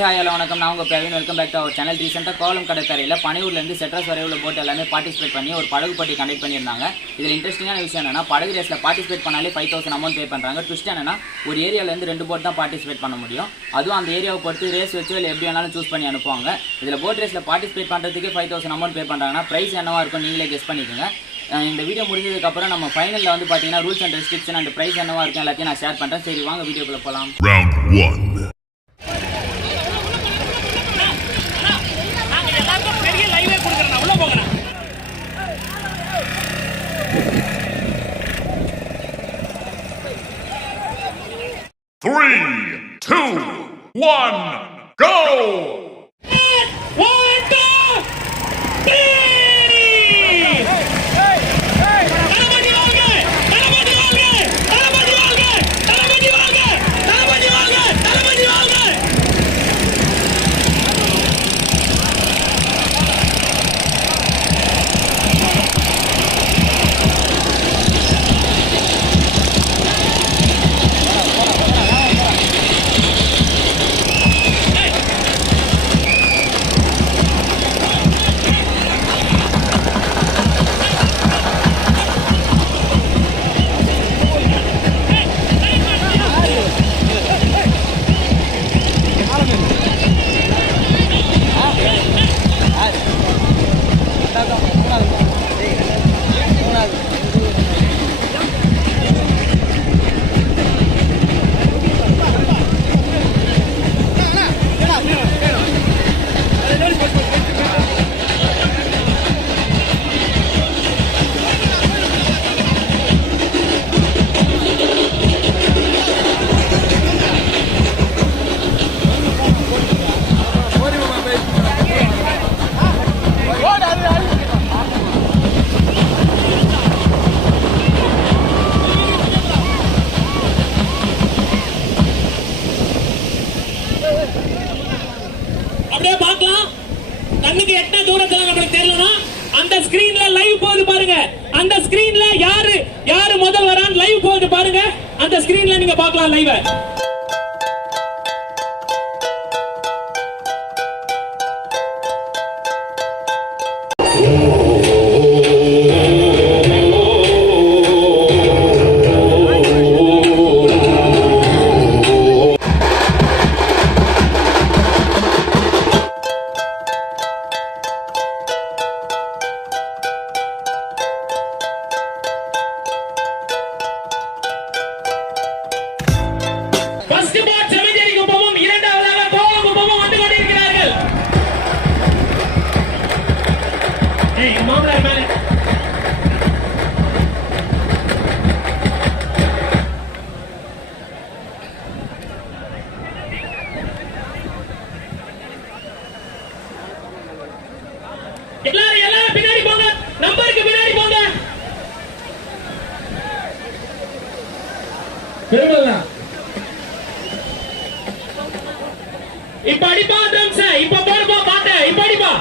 Hi hello வணக்கம். நான் உங்கள் Praveen. Welcome back to our channel. ரீசெண்டாக கோவலம் கடற்கரையில் பனையூர்லேருந்து செட்ரஸ் வரை உள்ள போட் எல்லாமே பார்ட்டிசிபேட் பண்ணி ஒரு படகு போட்டி கண்டக்ட் பண்ணியிருந்தாங்க. இதில் இன்ட்ரெஸ்டிங்கான விஷயம் என்னன்னா, படகு ரேஸில் பார்ட்டிசிபேட் பண்ணாலே 5000 அமௌண்ட் பே பண்ணுறாங்க. ட்விஸ்ட் என்னன்னா, ஒரு ஏரியாவிலேருந்து 2 போட் தான் பார்ட்டிசிபேட் பண்ண முடியும். அதுவும் அந்த ஏரியாவை பொறுத்து ரேஸ் வச்சு இல்லை எப்படி வேணாலும் சூஸ் பண்ணி அனுப்புவாங்க. இதில் போட் ரேஸில் பார்ட்டிசிபேட் பண்ணுறதுக்கே 5000 அமௌண்ட் பே பண்ணுறாங்கன்னா ப்ரைஸ் என்னவா இருக்கும் நீங்களே கெஸ் பண்ணிக்கோங்க. இந்த வீடியோ முடிஞ்சதுக்கப்புறம் நம்ம ஃபைனலில் வந்து பார்த்தீங்கன்னா rules and restriction and prize என்னவா இருக்கும் எல்லாத்தையும் நான் ஷேர் பண்ணுறேன். சரி வாங்க வீடியோக்குள்ளே போகலாம். Round 1. Three, 2, 1, go! 1, 2, 3! அப்படியே பார்க்கலாம். கண்ணுக்கு எட்ட தூரத்துல நமக்கு தெரியலனா அந்த ஸ்கிரீன்ல லைவ் போகுது பாருங்க. அந்த ஸ்கிரீன்ல யாரு முதல் வரான் லைவ் போகுது பாருங்க. அந்த ஸ்கிரீன்ல நீங்க பார்க்கலாம் லைவ். எல்லாரும் பின்னாடி போங்க. நம்பருக்கு பின்னாடி போங்க. பெருமளா இப்ப அடிப்பா ட்ரம்ஸ். இப்ப போடுப்பா பாட்டு. இப்ப அடிப்பா.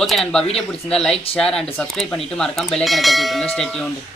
ஓகே நண்பா, வீடியோ பிடிச்சிருந்தா லைக் ஷேர் அண்ட் சப்ஸ்கிரைப் பண்ணிட்டு மறக்காம பெல் ஐக்கனை தட்டி விட்டுருங்க. Stay tuned.